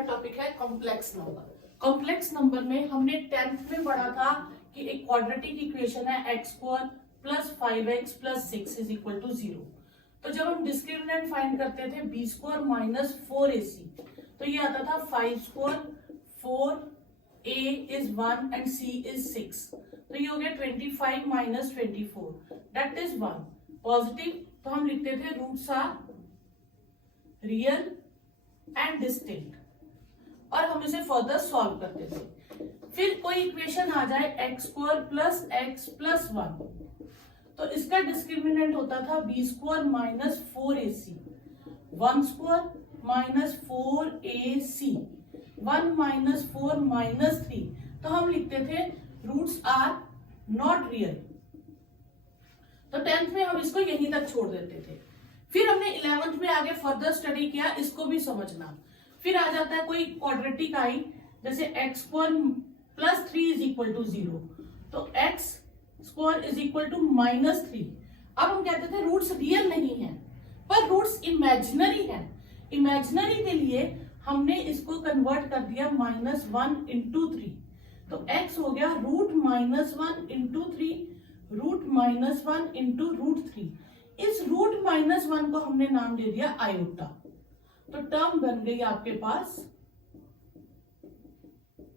हमारा टॉपिक है complex number. Complex number में हमने 10th में पढ़ा था कि एक क्वाड्रेटिक इक्वेशन है x square plus 5x plus 6 is equal to 0। तो जब हम डिस्क्रिमिनेंट फाइंड करते थे b स्क्वायर माइनस 4ac, तो ये आता था 5 square 4a is 1 and c is 6। तो ये हो गया 25 माइनस 24 दैट इज 1 पॉजिटिव। तो हम लिखते थे roots are real and distinct और हम इसे फर्दर सॉल्व करते थे। फिर कोई इक्वेशन आ जाए x square plus x plus 1, तो इसका डिस्क्रिमिनेंट होता था b square minus 4ac, 1 square minus 4ac, 1 minus 4 minus 3। तो हम लिखते थे रूट्स आर नॉट रियल। तो 10th में हम इसको यहीं तक छोड़ देते थे। फिर हमने 11th में आगे फर्दर स्टडी किया, इसको भी समझना। फिर आ जाता है कोई क्वाड्रेटिक आई, जैसे x square plus 3 is equal to 0, तो x square is equal to minus 3। अब हम कहते थे रूट्स रियल नहीं है पर रूट्स इमेजिनरी है। इमेजिनरी के लिए हमने इसको कन्वर्ट कर दिया -1 इंटू 3, तो x हो गया root -1 into 3, root -1 into root 3। इस रूट -1 को हमने नाम दे दिया आयोटा, तो टर्म बन गई आपके पास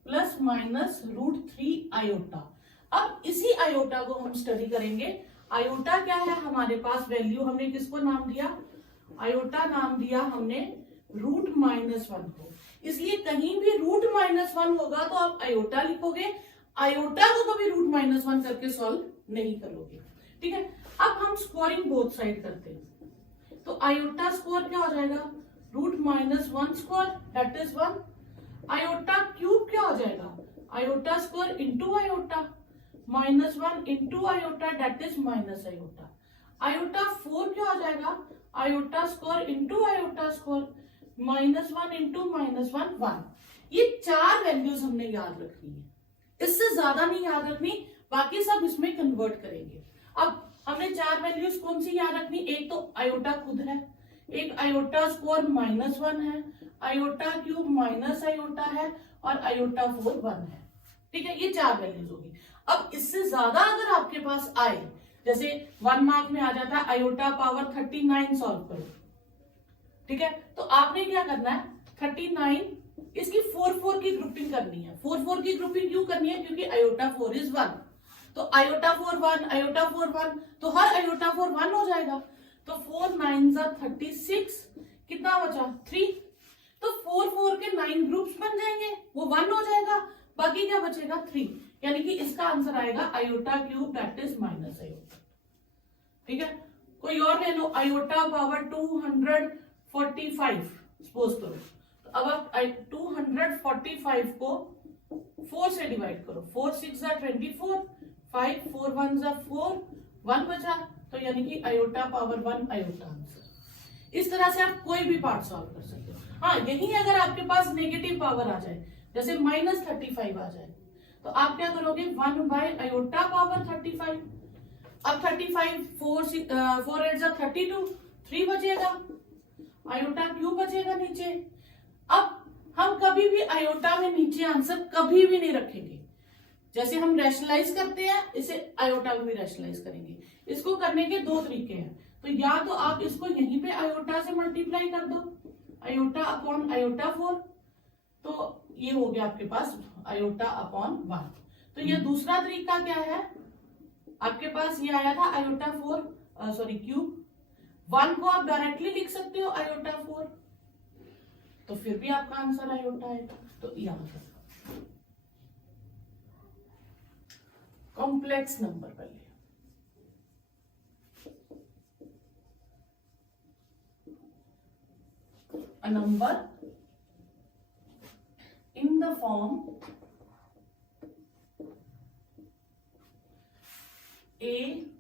प्लस माइनस रूट 3 आयोटा। अब इसी आयोटा को हम स्टडी करेंगे। आयोटा क्या है हमारे पास वैल्यू, हमने किसको नाम दिया, आयोटा नाम दिया हमने रूट -1 को। इसलिए कहीं भी रूट -1 होगा तो आप आयोटा लिखोगे, आयोटा को कभी रूट -1 करके सॉल्व नहीं करोगे। ठीक है, अब हम स्क्वायरिंग बोथ साइड करते हैं, तो आयोटा स्क्वायर क्या हो जाएगा, root -1 square that is 1। Iota cube क्या हो जाएगा, iota square into iota, -1 into iota that is minus iota. Iota 4 क्या हो जाएगा, iota square into iota square, -1 into -1 1। ये 4 वैल्यूज हमने याद रखनी है, इससे ज्यादा नहीं याद रखनी, बाकी सब इसमें कन्वर्ट करेंगे। अब हमने 4 वैल्यूज कौन सी याद रखनी, एक तो आयोटा खुद है, एक आयोटा स्क्वायर -1 है, आयोटा क्यूब माइनस आयोटा है और आयोटा 4 1 है। ठीक है, ये 4 वैल्यूज होगी। अब इससे ज्यादा अगर आपके पास आए, जैसे 1 मार्क में आ जाता है आयोटा पावर 39 सॉल्व करो। ठीक है, तो आपने क्या करना है, 39 इसकी 4 की ग्रुपिंग करनी है। 4 की ग्रुपिंग क्यों करनी है, क्योंकि आयोटा 4 इज 1, तो आयोटा 4 1, आयोटा 4 1, तो हर आयोटा 4 1 हो जाएगा। तो 4 9 36, कितना बचा 3, तो 4 के 9 ग्रुप्स बन जाएंगे, वो 1 हो जाएगा, बाकी क्या बचेगा 3, यानी कि इसका आंसर आएगा iota cube that is minus iota. ठीक है, कोई और ले लो, आयोटा पावर 245 सपोज करो, तो अब आप 245 को 4 से डिवाइड करो, 4 6 24, 5 4 1 4, 1 बचा, तो यानी कि आयोटा पावर 1 आयोटा आंसर। इस तरह से आप कोई भी पार्ट सॉल्व कर सकते हो। हाँ, यही अगर आपके पास नेगेटिव पावर आ जाए, जैसे -35 आ जाए, तो आप क्या करोगे, 1 बाय आयोटा पावर 35। अब 35 4 8 32, 3 बचेगा, आयोटा क्यूब बचेगा नीचे। अब हम कभी भी आयोटा में नीचे आंसर कभी भी नहीं रखेंगे, जैसे हम रैशनलाइज करते हैं इसे आयोटा में भी रैशनलाइज करेंगे। इसको करने के 2 तरीके हैं, तो या तो आप इसको यहीं पे आयोटा से मल्टीप्लाई कर दो, आयोटा अपॉन आयोटा 4, तो ये हो गया आपके पास आयोटा अपॉन 1। तो ये दूसरा तरीका क्या है, आपके पास ये आया था आयोटा 4 क्यूब, 1 को आप डायरेक्टली लिख सकते हो आयोटा 4, तो फिर भी आपका आंसर आयोटा आएगा। तो ये आंसर कॉम्प्लेक्स नंबर पहले, a number in the form a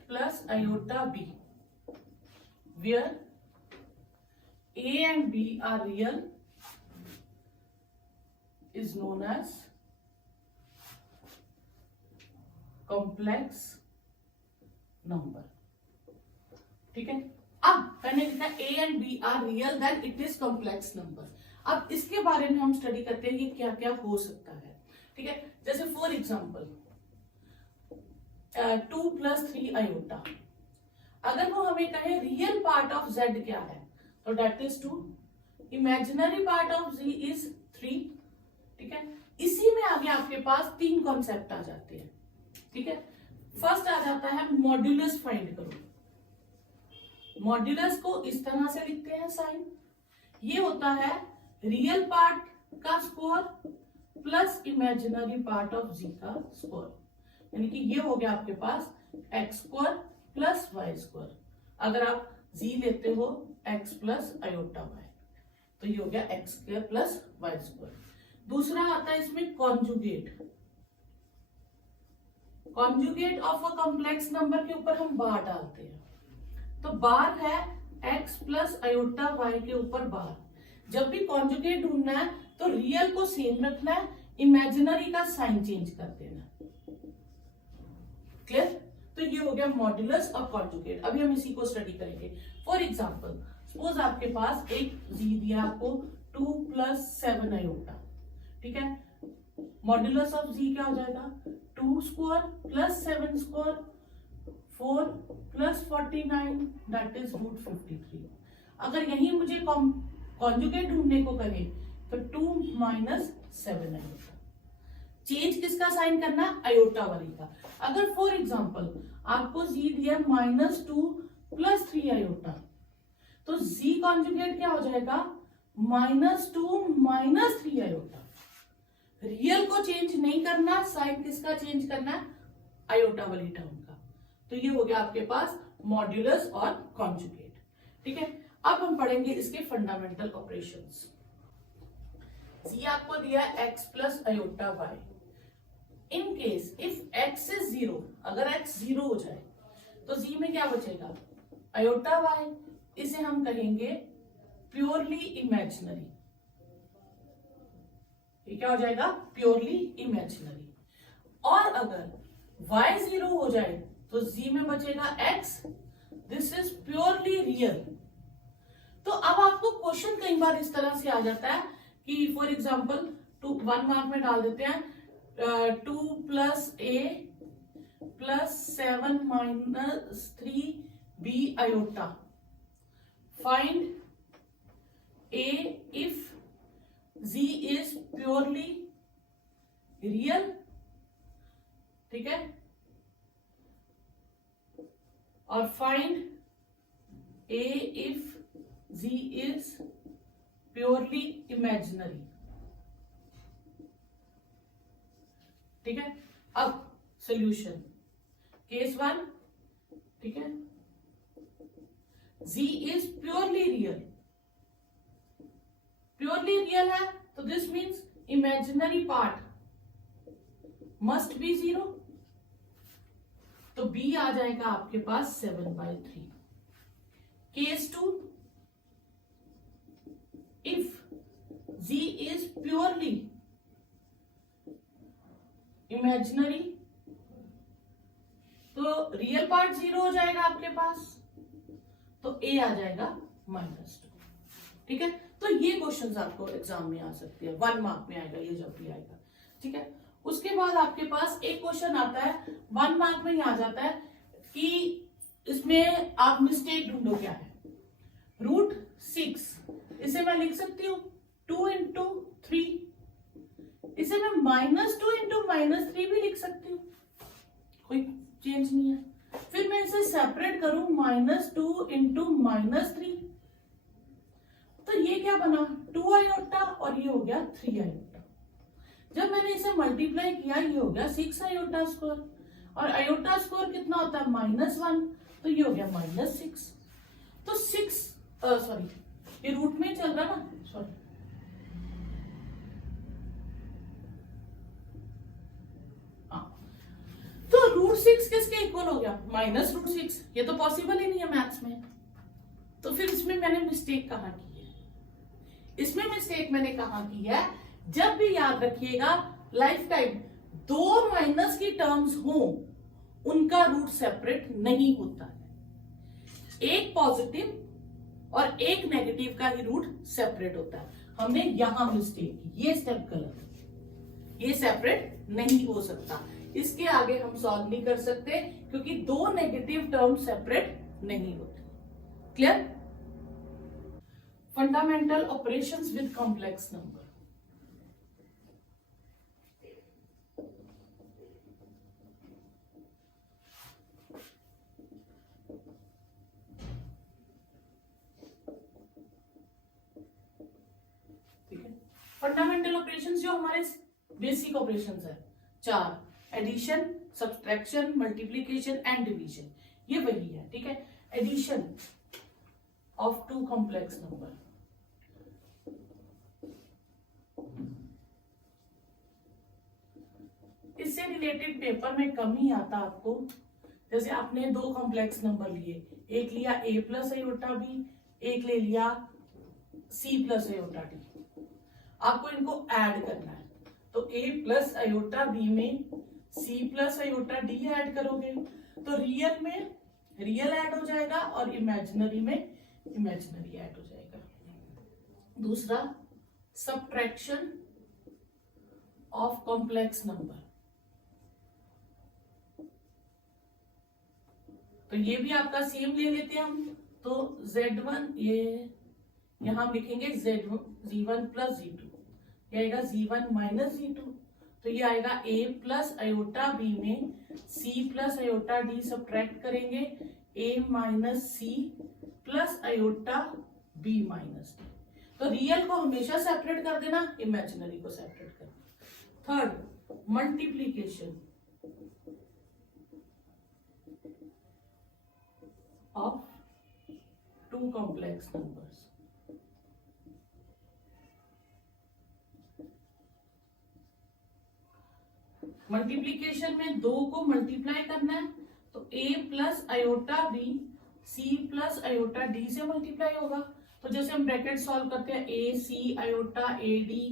plus iota b, where a and b are real, is known as complex number। ठीक है, अब मैंने लिखा A and B are real then it is complex number. अब इसके बारे में हम स्टडी करते हैं कि क्या क्या हो सकता है। ठीक है, जैसे फॉर एग्जाम्पल 2 + 3 आयोटा, अगर वो हमें कहे रियल पार्ट ऑफ z क्या है, तो that is 2, imaginary part of z is 3। ठीक है, इसी में आगे आपके पास 3 कॉन्सेप्ट आ जाते हैं। ठीक है, फर्स्ट आ जाता है मॉड्यूलस फाइंड करो। मॉड्यूलस को इस तरह से लिखते हैं साइन, ये होता है रियल पार्ट का square plus imaginary part of z का स्क्वायर, यानी कि ये हो गया आपके पास x² प्लस y²। अगर आप z लेते हो x प्लस आयोटा y, तो ये हो गया x² प्लस y²। दूसरा आता है इसमें conjugate. Conjugate of a complex number के ऊपर हम बार डालते हैं, तो बार है x प्लस आयोटा y के ऊपर बार। जब भी कॉन्जुगेट ढूंढना है तो रियल को सेम रखना है, इमेजिनरी का साइन चेंज कर देना। क्लियर? तो ये हो गया मॉड्यूलस और कॉन्जुगेट। अभी हम इसी को स्टडी करेंगे। फॉर एग्जाम्पल सपोज आपके पास एक जी दिया आपको 2 + 7 आयोटा। ठीक है, मॉड्यूलस ऑफ जी क्या हो जाएगा 2² प्लस 7², 4 + 49 दैट इज √53। अगर यही मुझे कॉन्जुगेट ढूंढने को कहे तो 2 - 7 आयोटा। चेंज किसका साइन करना, आयोटा वाली का। अगर फॉर एग्जाम्पल आपको जी दिया -2 + 3 आयोटा, तो जी कॉन्जुगेट क्या हो जाएगा -2 - 3 आयोटा। रियल को चेंज नहीं करना, साइन किसका चेंज करना, आयोटा वाली टर्म का। तो ये हो गया आपके पास मॉड्यूलस और कॉन्जुगेट। ठीक है, अब हम पढ़ेंगे इसके फंडामेंटल ऑपरेशंस। जी आपको दिया x plus iota y। In case if x is 0, अगर x 0 हो जाए तो जी में क्या बचेगा आयोटा y। इसे हम कहेंगे प्योरली इमेजिनरी। ये क्या हो जाएगा प्योरली इमेजिनरी। और अगर y 0 हो जाए तो z में बचेगा x, this is purely real. तो अब आपको क्वेश्चन कई बार इस तरह से आ जाता है कि फॉर एग्जाम्पल 1 मार्क में डाल देते हैं 2 + a + 7 - 3b iota, find a if z is purely real। ठीक है, और find a if z is purely imaginary। ठीक है, अब सॉल्यूशन केस 1। ठीक है, z is purely real। Purely real है तो this means imaginary part must be 0, तो b आ जाएगा आपके पास 7/3। Case 2, if z is purely imaginary तो रियल पार्ट 0 हो जाएगा आपके पास, तो a आ जाएगा -2। ठीक है, तो ये क्वेश्चंस आपको एग्जाम में आ सकते हैं, 1 मार्क में आएगा ये जब भी आएगा। ठीक है, उसके बाद आपके पास एक क्वेश्चन आता है 1 मार्क में ही आ जाता है कि इसमें आप मिस्टेक ढूंढो क्या है। √6 इसे मैं लिख सकती हूँ 2 × 3, इसे मैं -2 × -3 भी लिख सकती हूँ, कोई चेंज नहीं है। फिर मैं इसे सेपरेट करूं -2 × -3, तो ये क्या बना 2 आयोटा और ये हो गया 3 आयोटा। जब मैंने इसे मल्टीप्लाई किया ये हो गया 6 आयोटा स्क्वायर, और आयोटा स्क्वायर कितना होता है -1, तो ये हो गया -6। तो 6 सॉरी ये रूट में चल रहा ना, सॉरी तो √6 किसके इक्वल हो गया -√6। ये तो पॉसिबल ही नहीं है मैथ्स में। तो फिर इसमें मैंने मिस्टेक कहाँ की है, इसमें मिस्टेक मैंने कहाँ की है, जब भी याद रखिएगा लाइफ टाइम 2 माइनस की टर्म्स हो उनका रूट सेपरेट नहीं होता है। एक पॉजिटिव और एक नेगेटिव का ही रूट सेपरेट होता है। हमने यहां मिस्टेक की, ये स्टेप गलत है, ये सेपरेट नहीं हो सकता। इसके आगे हम सॉल्व नहीं कर सकते क्योंकि दो नेगेटिव टर्म सेपरेट नहीं होते। Clear? Fundamental operations with complex number. Fundamental operations जो हमारे बेसिक ऑपरेशंस है, चार, addition, subtraction, multiplication and division, ये वही है। ठीक है, addition of two complex number. इससे रिलेटेड पेपर में कम ही आता आपको। जैसे आपने दो कॉम्प्लेक्स नंबर लिए, एक लिया a प्लस आयोटा बी, एक ले लिया c प्लस आयोटा डी। आपको इनको ऐड करना है, तो a प्लस आयोटा बी में c plus iota D add करोगे तो रियल में रियल ऐड हो जाएगा और इमेजिनरी में इमेजिनरी ऐड हो जाएगा। दूसरा, सब्ट्रैक्शन ऑफ कॉम्प्लेक्स नंबर, तो ये भी आपका सेम ले लेते हैं हम। तो Z1, ये यहां लिखेंगे Z1 प्लस Z2, ये आएगा Z1 माइनस Z2। तो ये आएगा a प्लस आयोटा बी में c plus iota d subtract करेंगे a minus c plus iota b minus d. तो रियल को हमेशा सेपरेट कर देना, इमेजिनरी को सेपरेट कर देना। Third, multiplication of two complex numbers। Multiplication में दो को मल्टीप्लाई करना है, तो a plus iota b c plus iota d से मल्टीप्लाई होगा। तो जैसे हम ब्रैकेट सॉल्व करते हैं, a c iota a d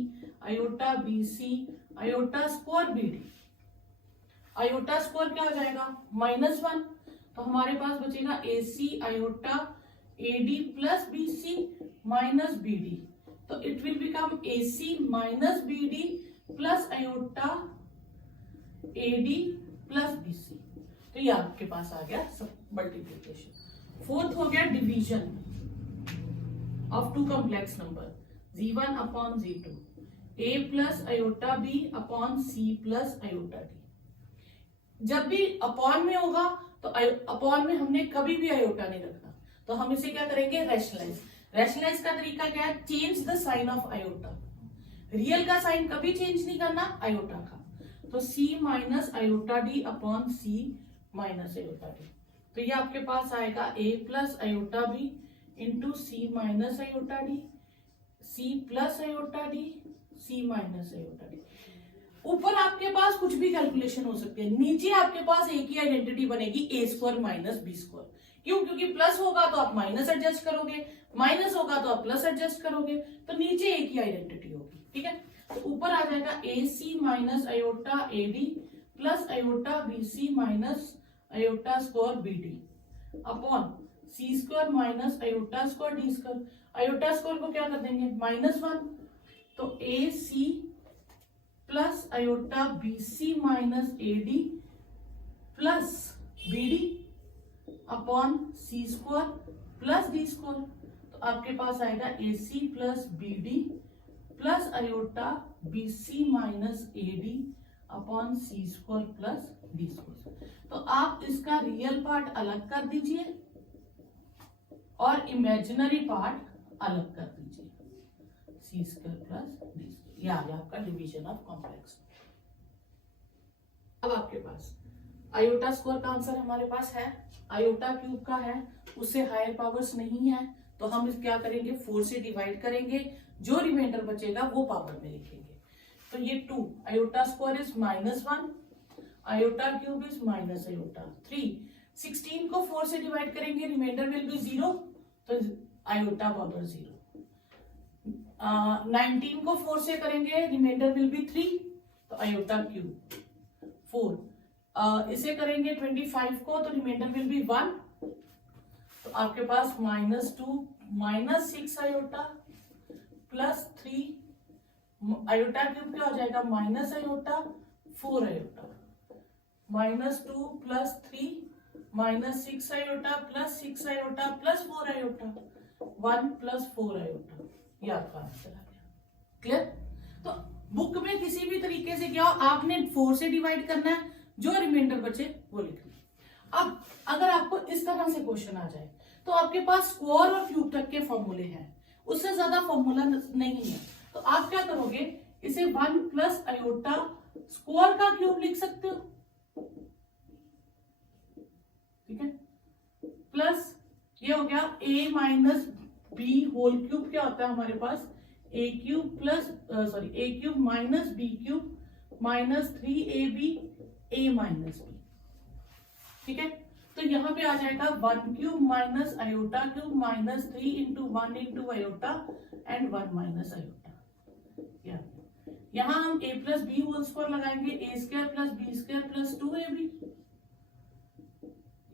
iota b c iota square b d. Iota square क्या हो जाएगा? -1। तो हमारे पास बचेगा a c iota a d plus b c minus b d. तो it will become a c minus b d plus iota a d plus b c. तो ये आपके पास आ गया सब मल्टीप्लीकेशन। फोर्थ हो गया division of two complex number, Z1 upon Z2, a plus iota b upon c plus iota d. जब भी upon में होगा तो अपॉन में हमने कभी भी आयोटा नहीं रखना, तो हम इसे क्या करेंगे? रैशनलाइज। रैशनलाइज का तरीका क्या है? Change the sign of iota. Real का साइन कभी चेंज नहीं करना, आयोटा का। तो c minus iota d upon c minus iota d. तो ये आपके पास आएगा a plus iota b into c minus iota d, c plus iota d, c minus iota d. ऊपर आपके पास कुछ भी कैलकुलेशन हो सकती है, नीचे आपके पास एक ही आइडेंटिटी बनेगी, ए स्क्वायर माइनस बी स्क्वायर। क्यों? क्योंकि प्लस होगा तो आप माइनस एडजस्ट करोगे, माइनस होगा तो आप प्लस एडजस्ट करोगे, तो नीचे एक ही आइडेंटिटी होगी। ठीक है, तो ऊपर आ जाएगा a c minus iota a d plus iota b c minus iota square b d upon c square minus iota square d square. Iota square को क्या कर देंगे? -1। तो a c plus iota b c minus a d plus b d upon c square plus d square. तो आपके पास आएगा a c plus b d plus iota b c minus a d upon c square plus d square. तो आप इसका real part अलग कर दीजिए और इमेजिनरी पार्ट अलग कर दीजिए, सी स्क्वायर प्लस डी स्क्वायर। ये आ गया आपका डिवीजन ऑफ कॉम्प्लेक्स। अब आपके पास आयोटा स्क्वायर का आंसर हमारे पास है, आयोटा क्यूब का है, उससे हायर पावर्स नहीं है, तो हम इस क्या करेंगे? 4 से डिवाइड करेंगे, जो रिमाइंडर बचेगा वो पावर में लिखेंगे। तो ये 2 iota square is -1, iota cube is minus iota 3। 16 को 4 से डिवाइड करेंगे, रिमाइंडर विल बी 0, तो आयोटा पावर 0। 19 को 4 से करेंगे, रिमाइंडर विल बी 3, तो आयोटा क्यूब 4। इसे करेंगे 25 को, तो रिमाइंडर विल बी 1, तो आपके पास -2 -6 आयोटा प्लस 3 आयोटा क्यूब क्या हो जाएगा minus iota 4 iota, -2 plus 3 -6 iota plus 6 iota plus 4 iota, 1 plus 4 iota, ये आपका आंसर आ गया। क्लियर? तो बुक में किसी भी तरीके से क्या हो, आपने 4 से डिवाइड करना है, जो रिमाइंडर बचे वो लिखना। अब अगर आपको इस तरह से क्वेश्चन आ जाए तो आपके पास स्क्वायर और क्यूब तक के फॉर्मूले हैं, उससे ज्यादा फॉर्मूला नहीं है, तो आप क्या करोगे, इसे 1 प्लस आयोटा स्क्वायर का क्यूब लिख सकते हो, ठीक है, प्लस ये हो गया a minus b whole cube, क्या होता है हमारे पास a cube plus a cube minus b cube minus 3ab a minus b, ठीक है। तो यहाँ पे आ जाएगा 1 cube minus iota cube minus 3 into 1 into iota and 1 minus iota. यहाँ हम a plus b whole square लगाएंगे, a square plus b square plus 2ab,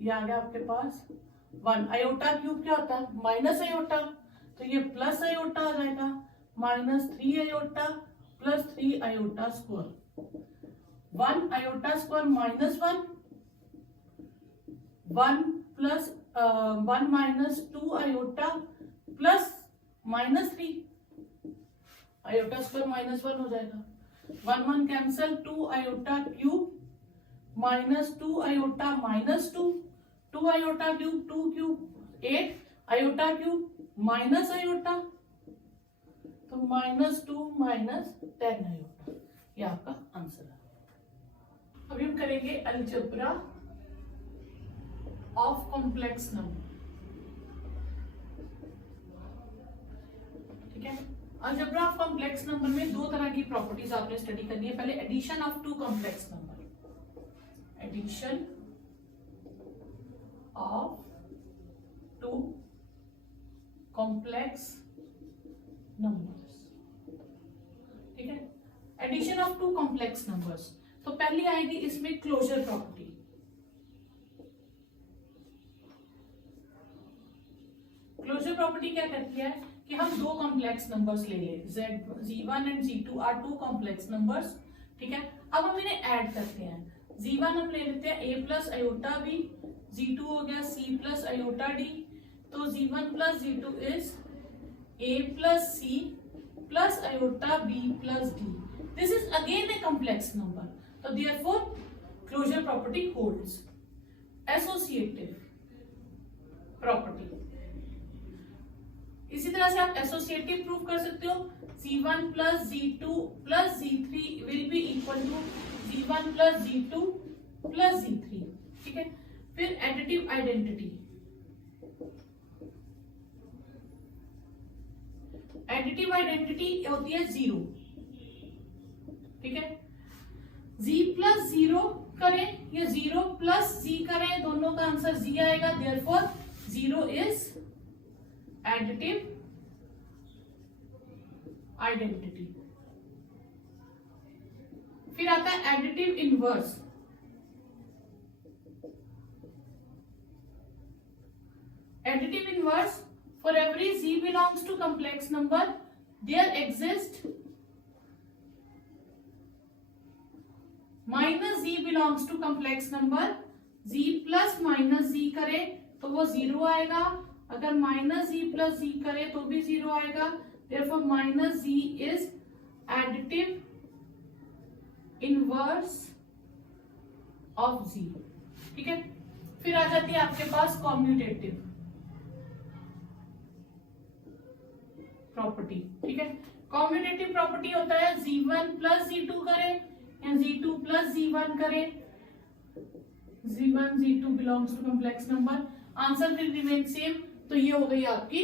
ये आ गया आपके पास 1। आयोटा क्यूब क्या होता है माइनस आयोटा, तो ये प्लस आयोटा आ जाएगा, minus 3 iota plus 3 iota square, 1 iota square minus 1 plus 1 minus 2 iota plus minus 3 iota square minus 1 हो जाएगा, 1 1 cancel, 2 iota cube minus 2 iota minus 2 iota cube 2 cube 8 iota cube minus iota, तो -2 minus 10 iota, ये आपका answer है। अभी हम करेंगे algebra of complex number, ठीक है। अलजेब्रा ऑफ कॉम्प्लेक्स नंबर में दो तरह की प्रॉपर्टीज आपने स्टडी करनी है। पहले addition of two complex number, addition of two complex numbers, ठीक है। Addition of two complex numbers, तो पहली आएगी इसमें क्लोजर प्रॉपर्टी। क्लोजर प्रॉपर्टी क्या कहती है कि हम दो कॉम्प्लेक्स नंबर्स ले लें, z1 and z2 are two complex numbers, ठीक है। अब हम इन्हें ऐड करते हैं, z1 हम ले लेते हैं a plus iota b, z2 हो गया c प्लस आयोटा d, तो z1 plus z2 is a plus c plus iota b plus d, this is again a complex number, तो therefore closure property holds. Associative property, इसी तरह से आप associative prove कर सकते हो, z1 plus z2 plus z3 will be equal to z1 plus z2 plus z3, ठीक है। फिर एडिटिव आइडेंटिटी, एडिटिव आइडेंटिटी होती है 0, ठीक है। z प्लस 0 करें या 0 प्लस z करें, दोनों का आंसर z आएगा, देयरफॉर 0 इज एडिटिव आइडेंटिटी। फिर आता है additive inverse, additive inverse, for every z belongs to complex number there exist minus z belongs to complex number, z plus minus z करे तो वो 0 आएगा, अगर माइनस z प्लस z करे तो भी 0 आएगा, therefore minus z is additive inverse of z, ठीक है। फिर आ जाती है आपके पास कॉम्यूटेटिव प्रॉपर्टी, ठीक है। कॉम्यूटेटिव प्रॉपर्टी होता है z1 प्लस z2 करे या z2 प्लस z1 करे, z1 z2 belongs to complex number, answer will remain same, तो ये हो गई आपकी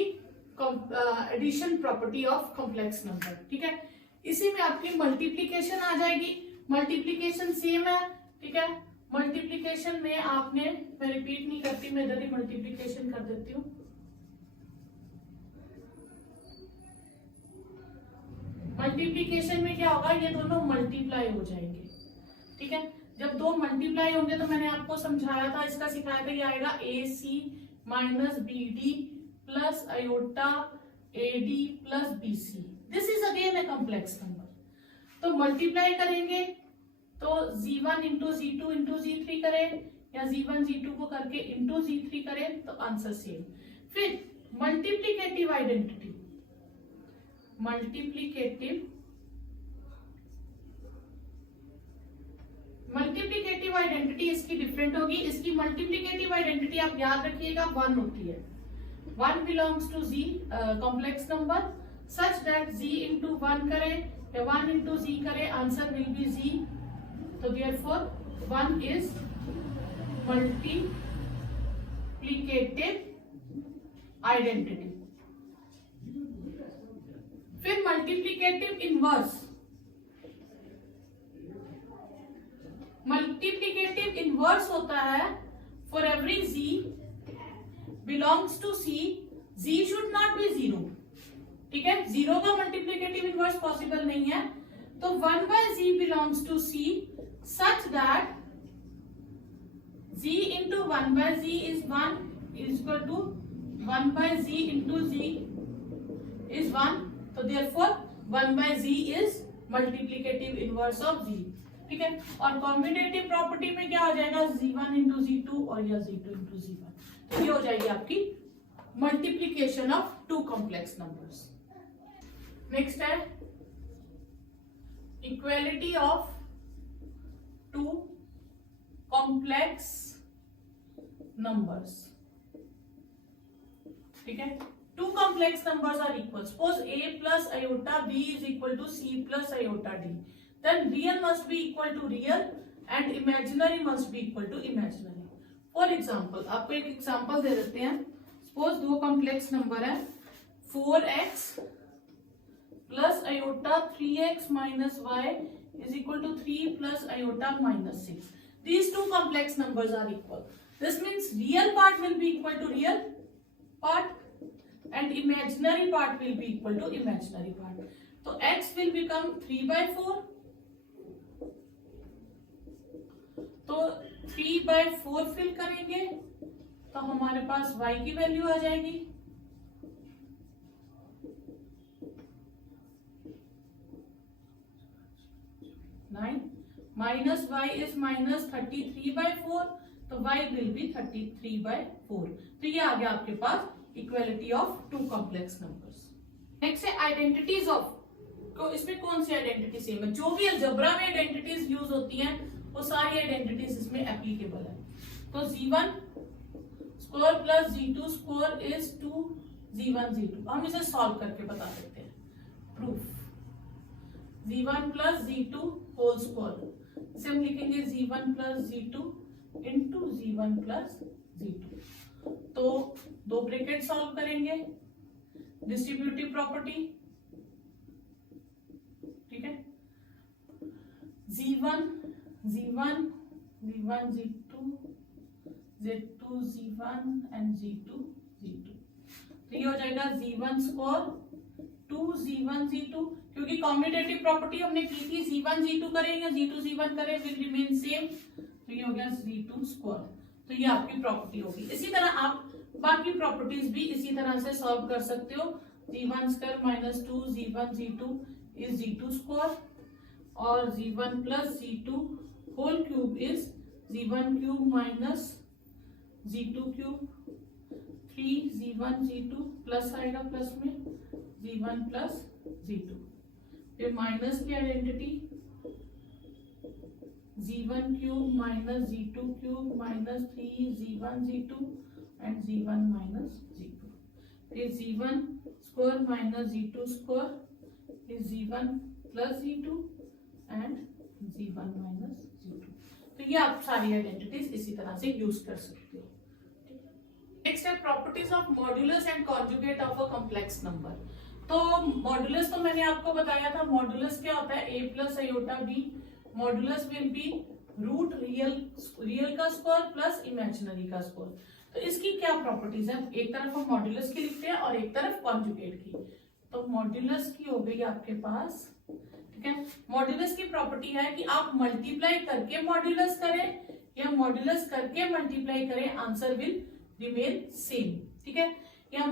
addition property of complex number, ठीक है। इसी में आपकी मल्टीप्लीकेशन आ जाएगी, मल्टीप्लीकेशन सेम है, ठीक है। मल्टीप्लीकेशन में आपने, मैं रिपीट नहीं करती, मैं इधर ही मल्टीप्लीकेशन कर देती हूँ। मल्टीप्लीकेशन में क्या होगा, ये दोनों मल्टीप्लाई हो जाएंगे, ठीक है। जब दो मल्टीप्लाई होंगे तो मैंने आपको समझाया था, इसका सिखाया था, ये आएगा a c minus b d plus iota a d plus b c, this is again a complex number. तो मल्टीप्लाई करेंगे तो z1 into z2 into z3 करें या z1 z2 को करके इंटू z3 करें तो आंसर सेम। फिर मल्टीप्लीकेटिव आइडेंटिटी, मल्टीप्लीकेटिव आइडेंटिटी इसकी डिफरेंट होगी। इसकी मल्टीप्लीकेटिव आइडेंटिटी आप याद रखिएगा 1 होती है। 1 belongs to z complex number such that z into 1 करें या 1 इंटू z करें आंसर विल बी z। तो देयरफॉर 1 इज मल्टीप्लीकेटिव आइडेंटिटी। फिर मल्टीप्लीकेटिव इनवर्स, मल्टीप्लीकेटिव इनवर्स होता है for every z belongs to c, z should not be 0, ठीक है, 0 का मल्टीप्लीकेटिव इनवर्स पॉसिबल नहीं है। तो 1 by z belongs to c such that z into 1 by z is 1 is equal to 1 by z into z is 1। तो therefore 1 by z is multiplicative inverse of z, ठीक है। और combinative property में क्या हो जाएगा z1 इंटू z2 और या z2 इंटू z1। तो ये हो जाएगी आपकी multiplication of two complex numbers. Next है equality of two complex numbers, ठीक है। Two complex numbers are equal, suppose a plus iota b is equal to c plus iota d, then real must be equal to real and imaginary must be equal to imaginary। For example आपको एक example दे देते हैं। Suppose दो complex number है 4x plus iota 3x minus y is equal to 3 plus iota minus 6। These two complex numbers are equal. This means real part will be equal to real part and imaginary part will be equal to imaginary part। तो x will become 3 by 4, तो 3 by 4 fill करेंगे तो हमारे पास y की value आ जाएगी 9 minus y is minus 33 by 4, तो y will be 33 by 4। तो ये आ गया आपके पास equality of two complex numbers. Next है आइडेंटिटीज ऑफ, तो इसमें कौन सी आइडेंटिटी सेम है, जो भी अलजेब्रा में आइडेंटिटीज यूज होती हैं वो सारी आइडेंटिटीज इसमें एप्लीकेबल है। तो z1 square plus z2 square is 2 z1 z2। हम इसे सॉल्व करके बता सकते हैं। Proof z1 plus z2 whole square, इसे हम लिखेंगे z1 plus z2 into z1 plus z2। तो दो ब्रैकेट सॉल्व करेंगे, डिस्ट्रीब्यूटिव प्रॉपर्टी, ठीक है, z1 z1 z1 z2 z2 z1 and z2 z2। तो ये हो जाएगा z1 स्क्वायर 2 z1 z2, क्योंकि कॉम्बिनेटिव प्रॉपर्टी हमने की थी z1 z2 करें या z2 z1 करें विल रिमेन सेम। तो ये हो गया z2 स्क्वायर। तो ये आपकी प्रॉपर्टी होगी। इसी तरह आप बाकी प्रॉपर्टीज भी इसी तरह से सॉल्व कर सकते हो। z1 square minus 2 z1 z2 is z2 square और z1 plus z2 whole cube is z1 cube minus z2 cube 3 z1 z2 plus आएगा प्लस में z1 प्लस z2। फिर माइनस की identity z1 cube minus z2 cube minus 3 z1 z2 and z1 minus z2। फिर z1 square minus z2 square is z1 plus z2 and z1 minus z2। तो ये आप सारी identities इसी तरह से यूज कर सकते हो। नेक्स्ट है properties of modulus and conjugate of a complex number. तो मॉड्यूलस तो मैंने आपको बताया था, मॉड्यूलस क्या होता है a plus iota b, modulus will be root real का स्क्वायर प्लस इमेजिनरी का स्क्वायर। तो इसकी क्या प्रॉपर्टीज है, एक तरफ हम मॉड्यूलस की लिखते हैं और एक तरफ कॉन्जुगेट की। तो मॉड्यूलस की हो गई आपके पास, ठीक है, मॉड्यूलस की प्रॉपर्टी है कि आप मल्टीप्लाई करके मॉड्यूलस करें या मॉड्यूलस करके मल्टीप्लाई करें, आंसर विल रिमेन सेम, ठीक है। या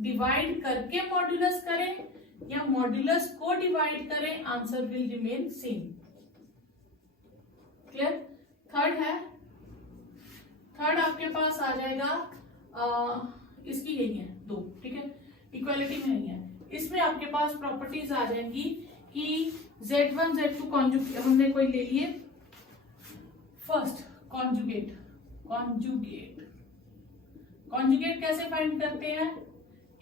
डिवाइड करके मॉड्यूलस करें या मॉड्यूलस को डिवाइड करें, answer will remain same. Clear? Third आपके पास आ जाएगा इसकी यही है 2, ठीक है, इक्वालिटी में नहीं है। इसमें आपके पास प्रॉपर्टीज आ जाएंगी कि Z1 Z2 कॉन्जुगेट हमने कोई ले लिए। फर्स्ट कॉन्जुगेट कैसे फाइंड करते हैं?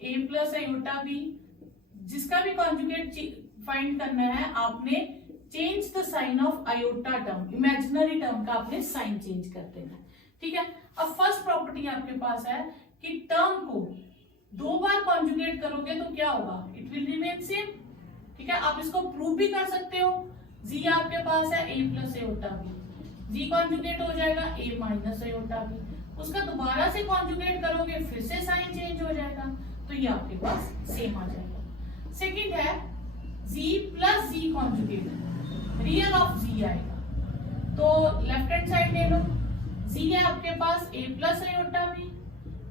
A प्लस आयोटा बी, जिसका भी कॉन्जुगेट फाइंड करना है आपने change the sign of iota term, imaginary term का आपने साइन चेंज कर देना, ठीक है। अब फर्स्ट प्रॉपर्टी आपके पास है कि टर्म को 2 बार कॉन्जुगेट करोगे तो क्या होगा? इट विल रिमेन सेम, ठीक है। आप इसको प्रूव भी कर सकते हो। जी आपके पास है A plus iota b, z conjugate हो जाएगा A माइनस आयोटा बी, उसका दोबारा से कॉन्जुगेट करोगे फिर से साइन चेंज हो जाएगा, तो ये आपके पास सेम आ जाएगा। सेकंड है Z plus Z conjugate, real of Z आएगा, तो लेफ्ट हैंड साइड ले लो। Z है आपके पास A plus iota b,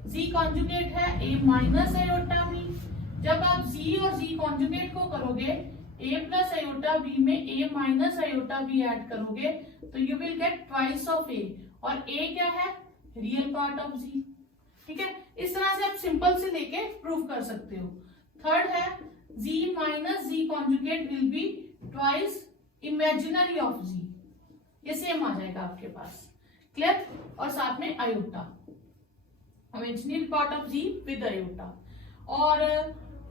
Z conjugate है A माइनस आयोटा बी। जब आप Z और Z कॉन्जुगेट को करोगे A प्लस आयोटा बी में A minus iota b add करोगे तो you will get twice of A, और A क्या है? रियल पार्ट ऑफ Z, ठीक है। इस तरह से आप सिंपल से लेके प्रूव कर सकते हो। थर्ड है Z minus Z conjugate will be twice imaginary of Z, ये सेम आ जाएगा आपके पास। क्लियर? और साथ में iota, imaginary part of Z with iota. और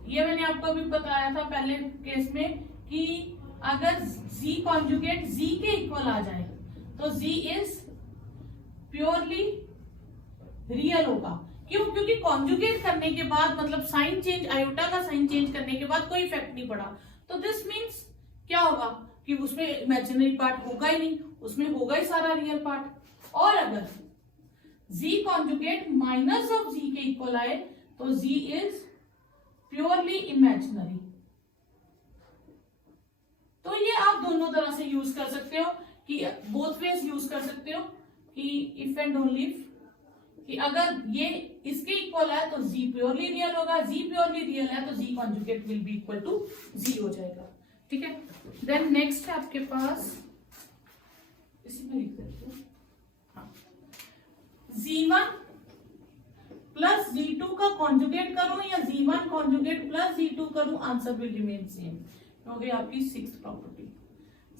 ये मैंने आपको अभी बताया था पहले केस में कि अगर Z कॉन्जुगेट Z के इक्वल आ जाए तो Z इज प्योरली रियल होगा। क्यों? क्योंकि कॉन्जुगेट करने के बाद मतलब साइन चेंज, आयोटा का साइन चेंज करने के बाद कोई इफेक्ट नहीं पड़ा, तो दिस मीन्स क्या होगा कि उसमें इमेजिनरी पार्ट होगा ही नहीं, उसमें होगा ही सारा रियल पार्ट। और अगर Z conjugate minus of Z के इक्वल आए तो Z इज प्योरली इमेजिनरी। तो ये आप दोनों तरह से यूज कर सकते हो कि बोथ वेज यूज कर सकते हो कि इफ एंड ओनली इफ, कि अगर ये इसके इक्वल है तो Z प्योरली रियल होगा, Z प्योरली रियल है तो Z conjugate will be equal to Z हो जाएगा, ठीक है। देन नेक्स्ट है आपके पास, इसी में लिख देते हो, Z1 प्लस Z2 का कॉन्जुगेट करूं या Z1 कॉन्जुगेट प्लस Z2 करूं, आंसर विल रिमेन सेम। हो गई आपकी 6th प्रॉपर्टी।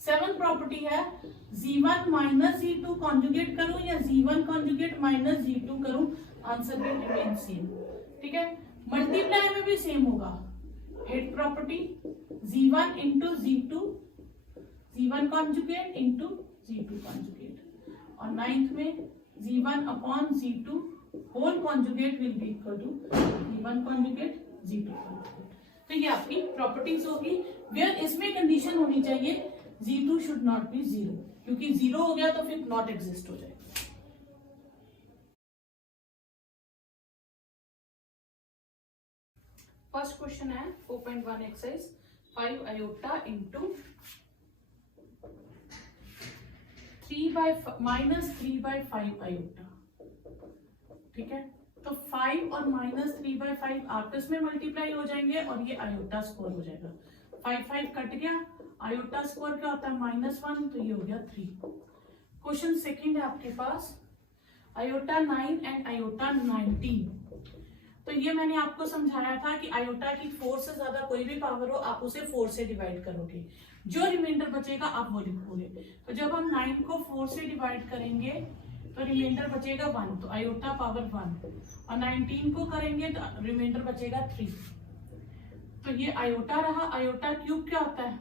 7th प्रॉपर्टी है Z1 माइनस Z2 कॉन्जुगेट करूं या Z1 कॉन्जुगेट माइनस Z2 करूं, आंसर विल रिमेन सेम, ठीक है। मल्टीप्लाई में भी सेम होगा। 8th property Z1 into Z2, Z1 conjugate into Z2 conjugate, और 9th में Z1 upon Z2 whole conjugate will be equal to Z1 conjugate Z2 conjugate. तो ये आपकी प्रॉपर्टीज होगी। वेयर इसमें कंडीशन होनी चाहिए Z2 शुड नॉट बी 0, क्योंकि 0 हो गया तो फिर नॉट एग्जिस्ट हो जाएगा। फर्स्ट क्वेश्चन है 4.1 एक्सरसाइज 5 आयोटा इंटू 3/-5 आयोटा, ठीक है। तो 5 और -3/5 आपस में मल्टीप्लाई हो जाएंगे और ये आयोटा स्क्वायर हो जाएगा। 5 कट गया, आयोटा स्क्वायर क्या होता है? -1, तो ये हो गया 3। क्वेश्चन सेकंड है आपके पास आयोटा 9 एंड आयोटा 19। तो ये मैंने आपको समझाया था कि आयोटा की 4 से ज्यादा कोई भी पावर हो आप उसे 4 से डिवाइड करोगे, जो रिमाइंडर बचेगा आप वो लिखोगे। तो जब हम 9 को 4 से डिवाइड करेंगे तो रिमाइंडर बचेगा 1, तो आयोटा पावर 1, और 19 को करेंगे तो रिमाइंडर बचेगा 3। तो ये आयोटा रहा। आयोटा क्यूब क्या होता है?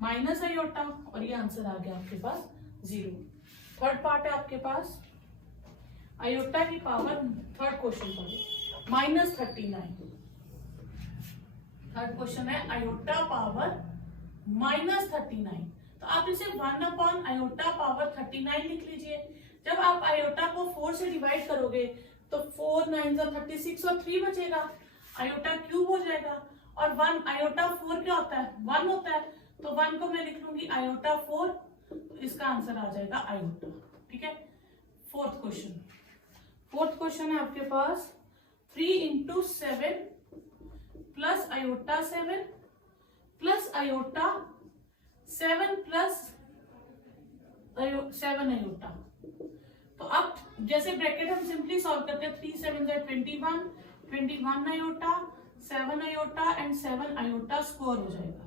माइनस आयोटा, और ये आंसर आ गया आपके पास 0। थर्ड पार्ट है आपके पास आयोटा की पावर, थर्ड क्वेश्चन पर -39। थर्ड क्वेश्चन है आयोटा पावर -39। तो आप इसे 1 अपॉन आयोटा पावर 39 लिख लीजिए। जब आप आयोटा को 4 से डिवाइड करोगे तो 4 9 36 और 3 बचेगा, आयोटा क्यूब हो जाएगा। और 1 आयोटा 4 क्या होता है? 1 होता है, तो 1 को मैं लिख लूंगी आयोटा 4, तो इसका आंसर आ जाएगा आयोटा, ठीक है। फोर्थ क्वेश्चन है आपके पास 3 × 7 plus iota 7 plus iota 7 plus 7 iota. तो अब जैसे ब्रैकेट हम सिंपली सॉल्व करते हैं, 3 7 21, 21 iota, 7 iota and 7 iota square हो जाएगा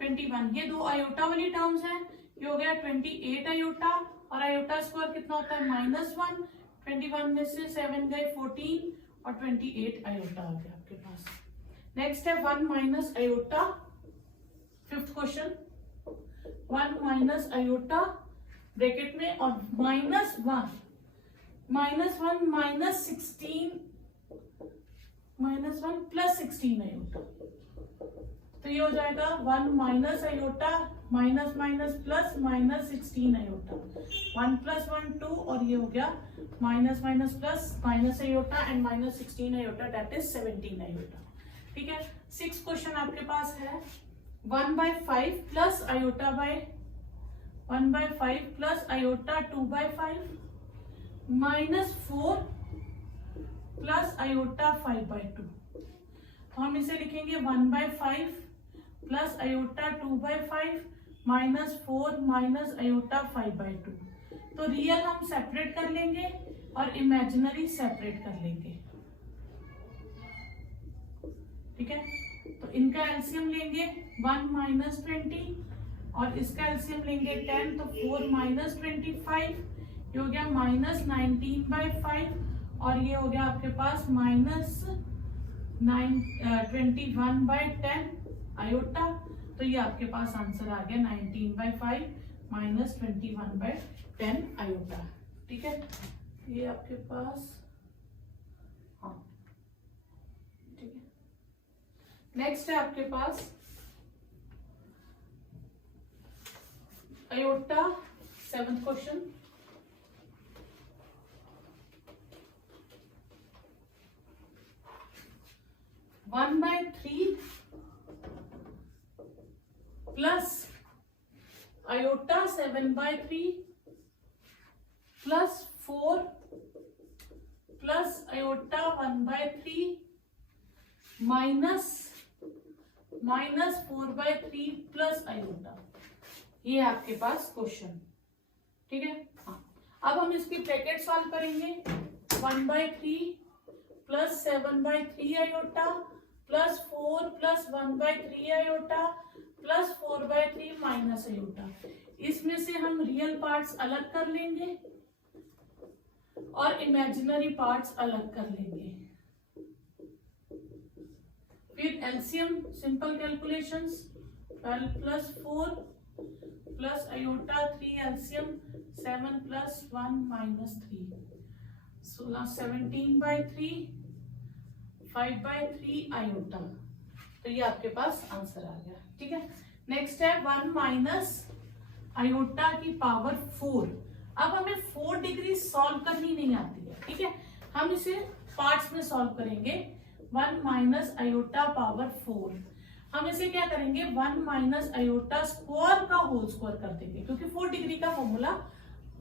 21। ये दो आयोटा वाली टर्म्स हैं, ये हो गया 28 आयोटा और आयोटा स्क्वायर कितना होता है -1। 21 में से 7 गए 14 और 28 आयोटा आ गया आपके पास। नेक्स्ट है 1 minus iota, fifth question. 1 minus iota bracket में और -1 -1 प्लस 16 आयोटा। तो ये हो जाएगा 1 minus iota minus minus plus -16 iota. 1 + 1 2 और ये हो गया minus minus plus minus iota and -16 iota, that is 17 iota. ठीक है। 6 क्वेश्चन आपके पास है 1/5 प्लस आयोटा बाय 1/5 प्लस आयोटा 2/5 -4 प्लस आयोटा 5/2। तो हम इसे लिखेंगे 1/5 प्लस आयोटा 2/5 -4 माइनस आयोटा 5/2। तो रियल हम सेपरेट कर लेंगे और इमेजिनरी सेपरेट कर लेंगे। ठीक है। तो इनका एलसीएम लेंगे 1 - 20 और इसका एलसीएम लेंगे 10, तो 4 - 25 ये हो गया -19/5 और ये हो गया आपके पास -21/10 आयोटा। तो ये आपके पास आंसर आ गया 19/5 -21/10 आयोटा। ठीक है। ये आपके पास, हाँ ठीक है। नेक्स्ट है आपके पास iota, 7th question. One by 3 plus iota 7/3 plus 4 plus iota 1/3 minus 4/3 plus iota. ये आपके पास क्वेश्चन। ठीक है। हाँ, अब हम इसकी ब्रैकेट सॉल्व करेंगे। 1/3 plus 7/3 iota plus 4 plus 1/3 iota plus 4/3 minus iota. इसमें से हम रियल पार्ट्स अलग कर लेंगे और इमेजिनरी पार्ट्स अलग कर लेंगे। फिर LCM simple calculations, 12 + 4 plus iota 3 LCM 7 + 1 -3 16 17/3 5/3 iota. तो ये आपके पास आंसर आ गया। ठीक है। नेक्स्ट है 1 माइनस आयोटा की पावर 4। अब हमें 4 डिग्री सॉल्व करनी नहीं आती है। ठीक है। हम इसे पार्ट्स में सॉल्व करेंगे। 1 माइनस आयोटा पावर 4, हम इसे क्या करेंगे 1 माइनस आयोटा स्क्वायर का होल स्क्वायर कर देंगे, क्योंकि 4 डिग्री का फॉर्मूला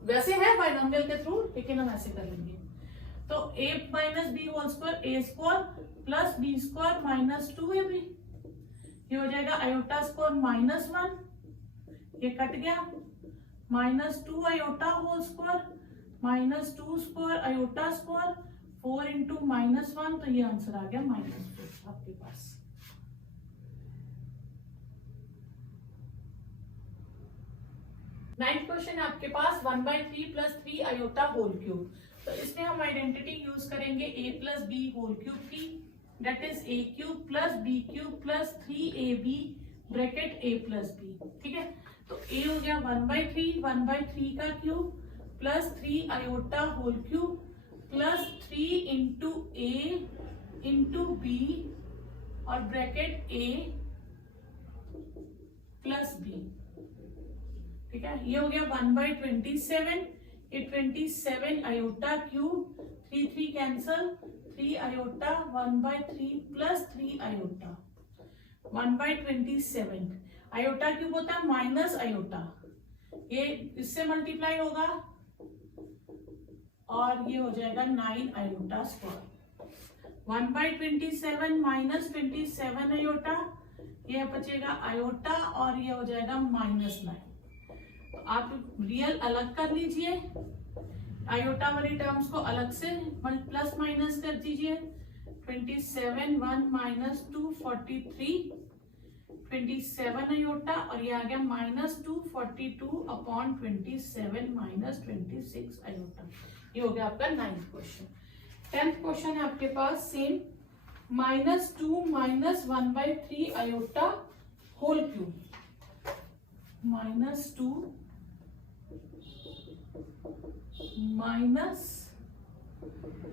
वैसे है बाइनोमियल के थ्रू, लेकिन हम ऐसे कर लेंगे। तो a - b whole square a square plus b square minus 2ab, ये हो जाएगा आयोटा स्क्वायर -1, ये कट गया, -2 iota whole square -2 square iota square 4 × -1, तो ये आंसर आ गया -4 आपके पास। नाइन्थ क्वेश्चन आपके पास 1/3 + 3 आयोटा होल क्यूब। तो इसमें हम आइडेंटिटी यूज करेंगे a + b होल क्यूब की, that is a³ + b³ + 3ab bracket a + b। ठीक है। तो a हो गया 1/3 का cube plus 3 iota whole cube plus 3 × a × b और ब्रैकेट a + b। ठीक है। ये हो गया 1/27, ये 27 iota cube 3 cancel 3 iota 1/3 plus 3 iota 1/27। Iota cube होता है माइनस आयोटा, ये इससे मल्टीप्लाई होगा और ये हो जाएगा 9 आयोटा स्क्वायर। 1/27 - 27 आयोटा, ये बचेगा आयोटा और ये हो जाएगा -9। तो आप रियल अलग कर लीजिए, आयोटा वाली टर्म्स को अलग से प्लस माइनस कर दीजिए। 27 1 माइनस 2 43 27 आयोटा और ये आ गया -2 42 अपॉन 27 माइनस 26 आयोटा। ये हो गया आपका 9th क्वेश्चन। 10th क्वेश्चन है आपके पास same, -2 minus 1/3 iota whole cube, -2 minus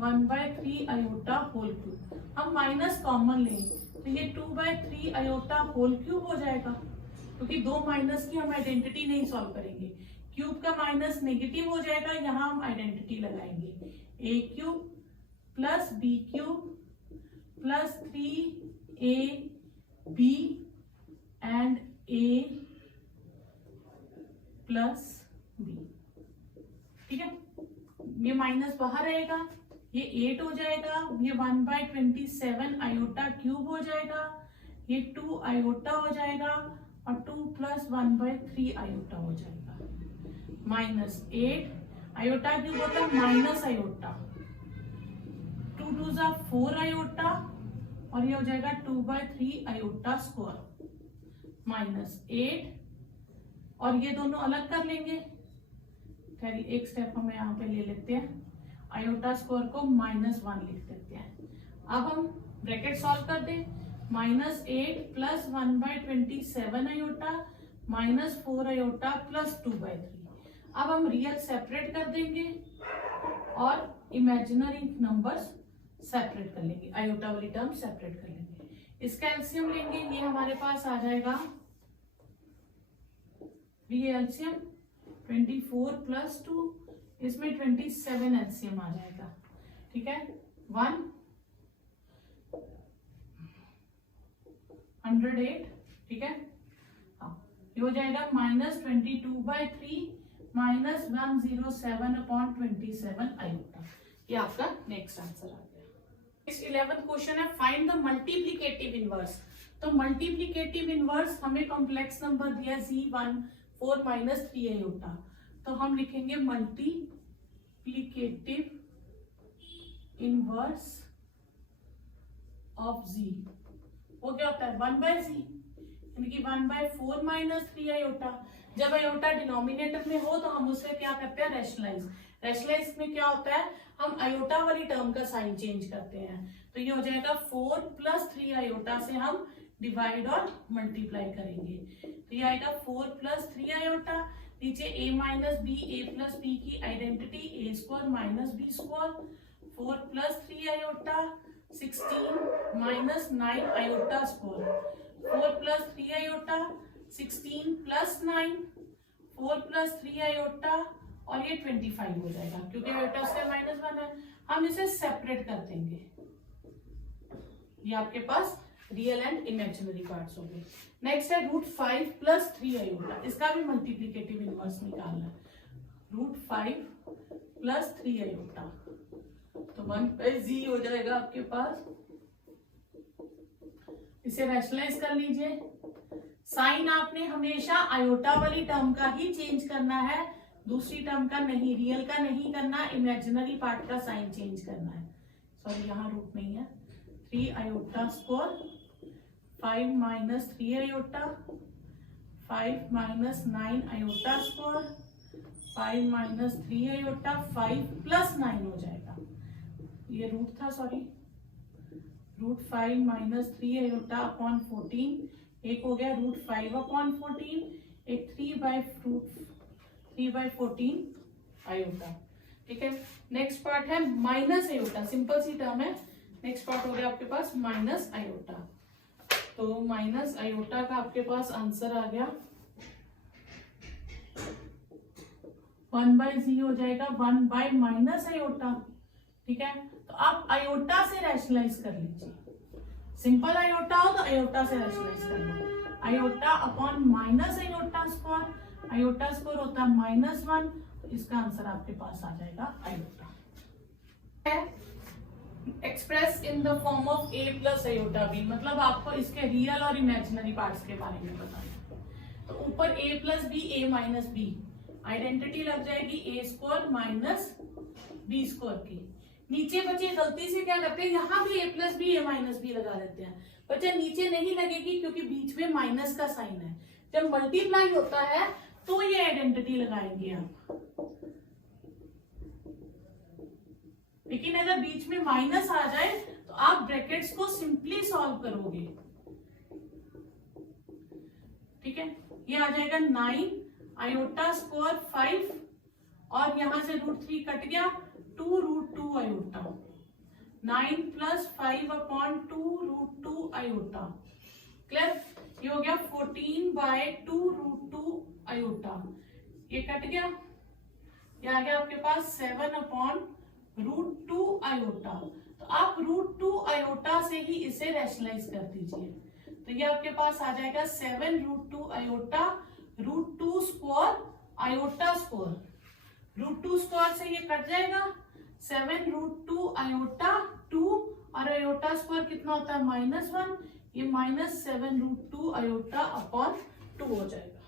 1/3 iota whole cube. हम माइनस कॉमन लेंगे तो ये 2/3 आयोटा होल क्यूब हो जाएगा, क्योंकि दो माइनस की हम आइडेंटिटी नहीं सॉल्व करेंगे। क्यूब का माइनस नेगेटिव हो जाएगा, यहां हम आइडेंटिटी लगाएंगे, a cube plus b cube plus 3ab and a plus b। ठीक है, ये माइनस बाहर रहेगा, ये 8 हो जाएगा, ये 1/27 आयोटा क्यूब हो जाएगा, ये 2 आयोटा हो जाएगा और 2 प्लस 1/3 आयोटा हो जाएगा, -8 आयोटा क्यूब होता है माइनस आयोटा, 2 2 जा 4 आयोटा और ये हो जाएगा 2/3 आयोटा स्क्वायर, -8 और ये दोनों अलग कर लेंगे। खैर एक स्टेप हम यहाँ पे ले लेते हैं, आयोटा स्क्वायर को -1 लिख देते हैं। अब हम ब्रैकेट सॉल्व कर दें, -8 प्लस 1/27 आयोटा -4 आयोटा प्लस 2/3। अब हम रियल सेपरेट कर देंगे और इमेजिनरी नंबर्स सेपरेट कर लेंगे, आयोटा वाली टर्म सेपरेट कर लेंगे। इसका एलसीएम लेंगे, ये हमारे पास आ जाएगा, ये एलसीएम 24 प्लस 2, इसमें 27 एलसीएम आ जाएगा। ठीक है, 108। ठीक है, ये हो जाएगा -22/3 माइनस 107 अपॉन 27 आयोटा। ये आपका नेक्स्ट आंसर आ गया। नेक्स्ट 11th क्वेश्चन है, फाइंड द मल्टीप्लिकेटिव इनवर्स। तो मल्टीप्लिकेटिव इनवर्स हमें कॉम्प्लेक्स नंबर दिया Z1 4 - 3 आयोटा, तो हम लिखेंगे मल्टीप्लिकेटिव इनवर्स ऑफ Z। वो क्या होता है 1/Z, यानी कि 1/4 - 3 आयोटा। जब आयोटा डिनोमिनेटर में हो तो हम उसे क्या करते हैं, रैशनलाइज। रैशनलाइज में क्या होता है, हम आयोटा वाली टर्म का साइन चेंज करते हैं। तो ये हो जाएगा 4 + 3 आयोटा से हम डिवाइड और मल्टीप्लाई करेंगे, तो ये आएगा 4 + 3 आयोटा, नीचे a - b, a + b की identity a² - b², 4 + 3 iota 16 - 9 iota square, 4 + 3 iota 16 + 9, 4 + 3 iota और ये 25 हो जाएगा, क्योंकि आयोटा से -1 है। हम इसे सेपरेट कर देंगे, ये आपके पास रियल एंड इमेजिनरी पार्ट्स हो गए। नेक्स्ट है √5 + 3 आयोटा, इसका भी मल्टीप्लिकेटिव इनवर्स निकालना है। √5 + 3 आयोटा, तो 1/Z हो जाएगा आपके पास। इसे रैशनलाइज कर लीजिए, साइन आपने हमेशा आयोटा वाली टर्म का ही चेंज करना है, दूसरी टर्म का नहीं, रियल का नहीं करना, इमेजिनरी पार्ट का साइन चेंज करना है। सॉरी यहाँ रूट नहीं है, 3 iota square 5 - 3 iota 5 - 9 iota square 5 - 3 iota 5 + 9 हो जाएगा, ये रूट था, सॉरी, √5 - 3 आयोटा अपॉन 14, एक हो गया √5 अपॉन 14, एक 3/14 आयोटा। ठीक है, नेक्स्ट पार्ट है माइनस आयोटा, सिंपल सी टर्म है। नेक्स्ट पार्ट हो गया आपके पास माइनस आयोटा, तो माइनस आयोटा का आपके पास आंसर आ गया 1/Z हो जाएगा 1/- आयोटा। ठीक है, तो आप आयोटा से रैशनलाइज कर लीजिए, सिंपल आयोटा हो तो आयोटा से रैशनलाइज कर लो, iota upon minus iota square, iota square होता है -1, तो इसका आंसर आपके पास आ जाएगा iota. Express in the form of a plus iota b, मतलब आपको इसके रियल और इमेजिनरी पार्ट्स के बारे में बताना है। तो ऊपर a plus b, a minus b, identity लग जाएगी a square minus b square की। नीचे बच्चे गलती से क्या करते हैं, यहाँ भी a plus b, a minus b लगा देते हैं। बच्चे नीचे नहीं लगेगी क्योंकि बीच में माइनस का साइन है। जब मल्टीप्लाई होता है तो ये आइडेंटिटी लगाएंगे आप, लेकिन अगर बीच में माइनस आ जाए तो आप ब्रैकेट्स को सिंपली सॉल्व करोगे। ठीक है, ये आ जाएगा 9 आयोटा स्क्वायर 5 और यहां से √3 कट गया, 2√2 आयोटा, 9 प्लस 5/2 आयोटा। क्लियर, ये हो गया 14/2√2 आयोटा। ये कट गया, ये आ गया आपके पास 7/√2 आयोटा। तो आप √2 आयोटा से ही इसे रैशनलाइज कर दीजिए। तो ये आपके पास आ जाएगा 7√2 iota, √2 square iota square, √2 square से ये कट जाएगा, 7√2 आयोटा 2 और आयोटा स्क्वायर कितना होता है -1, ये -7√2 आयोटा अपॉन 2 हो जाएगा।